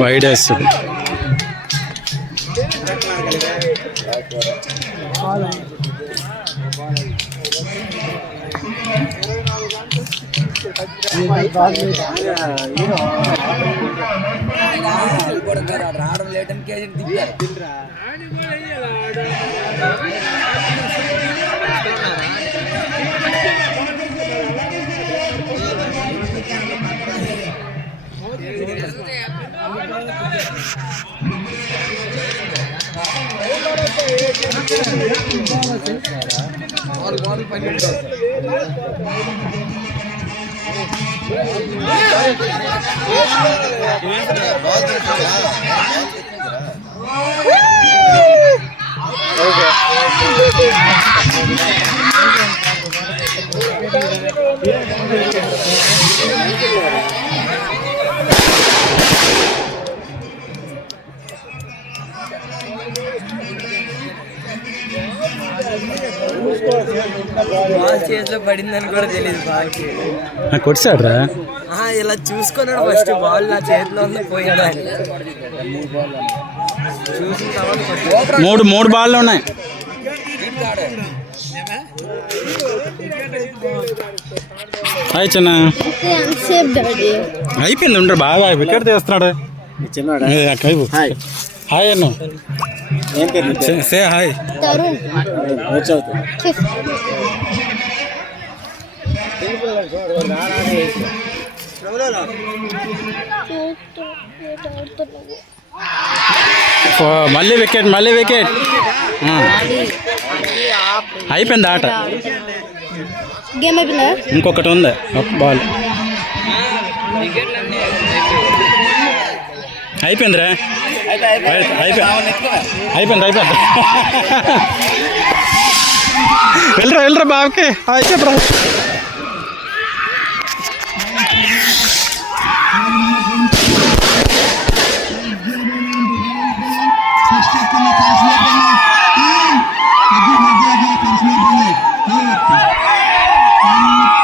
Wide వేస్తుంది. రావడం late అని కేజీ తింటారా బాల్ చేతిలో పడిందని కూడా తెలియదు. బాల్ కొట్టాడ్రా, ఇలా చూసుకున్నాడు ఫస్ట్. బాల్ నా చేతిలో ఉంది, పోయిందా చూసిన తర్వాత మూడు బాళ్ళు ఉన్నాయి. హాయ్ చిన్న, అయిపోయింది ఉండరు బాగా వికెట్ తీస్తున్నాడు. హాయ్ అన్న, సే హాయ్. మళ్ళీ వికెట్, మళ్ళీ వికెట్. అయిపోయింది ఆట, ఇంకొకటి ఉంది బాల్. అయిపోయిందిరా, అయిపోయింది. వెళ్ళరా బాబుకి చెప్పరా.